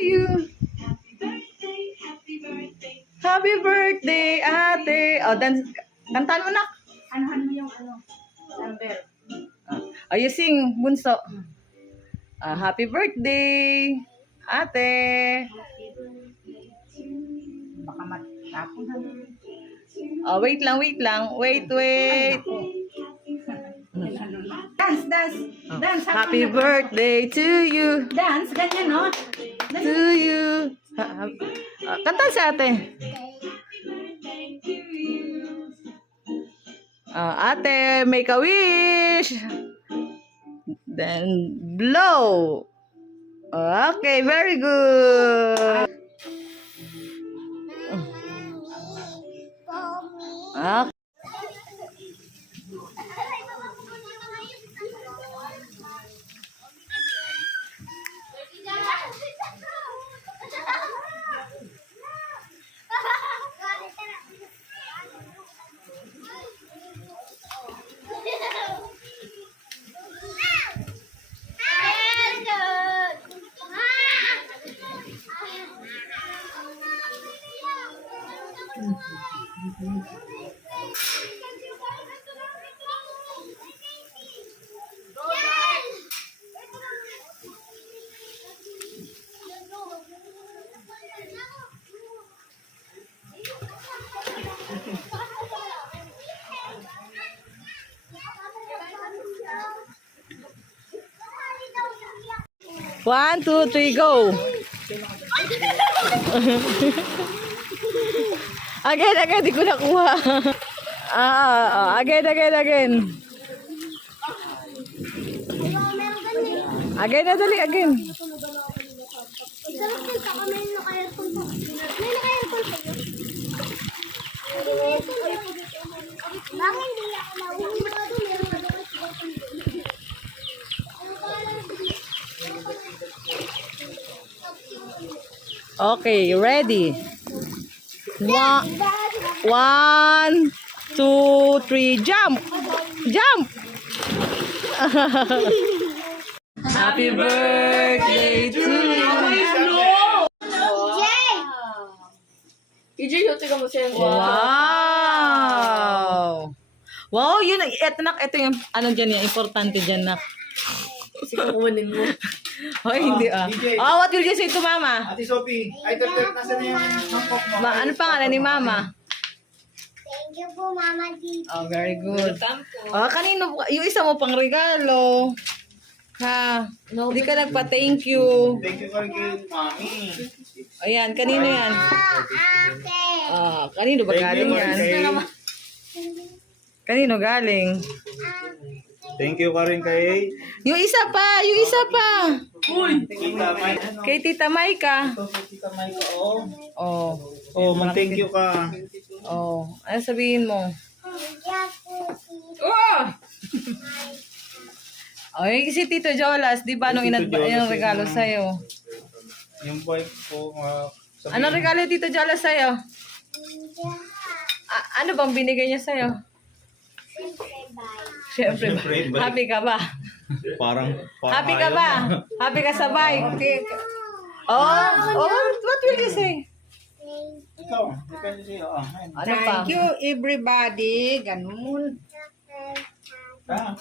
You. Happy birthday, ate. Oh, dan kantahan mo na. Anuhan mo yung number. You sing, bunso. Happy birthday, ate. Baka matapon na. Wait lang. Wait. Dance, dance. Dance. Happy birthday to you. Dance, ganyan, no? To you. Kanta sa ate. Ate, make a wish. Then blow. Okay, very good. Okay. One, two, three, go. Again, di ko nakuha. Again. Again na dali, again. Okay, ready? One, two, three, jump! Jump! Happy birthday to you! Wow! Wow, yun, ito yung, ano dyan yan, importante dyan na. Sige, kumanin mo. Oh, hindi DJ. Oh, what will you say to mama? Ate Sophie, ay nasa na yung mangkok mo? Ano pangalan ni mama? Thank you po, Mama Didi. Oh, very good. Kanino, yung isa mo pang regalo. Ha? Hindi ka nagpa-thank you. Thank you kay Mami. Ayan, kanino yan? Ate. Kanino ba galing yan? Kanino galing? Thank you ka rin kay Yung isa pa! Tita May. Kay Tita Maika. Ito si Tita May ko. Oh. Oh, mag-thank you ka. Oh. Ano sabihin mo? Oh, yung si Tito Jolas, di ba nung Tito Jolas, yung regalo sa'yo? Yung wife ko, Ano regalo Tito Jolas sa'yo? Ano bang binigay niya sa'yo? Siyempre. Siyempre, bye. Happy ka ba? Parang Happy ka ba? Happy ka sa bike? What will you say? Ikaw, depende sa'yo. Ano pa? Thank you, everybody. Ganun. Ah.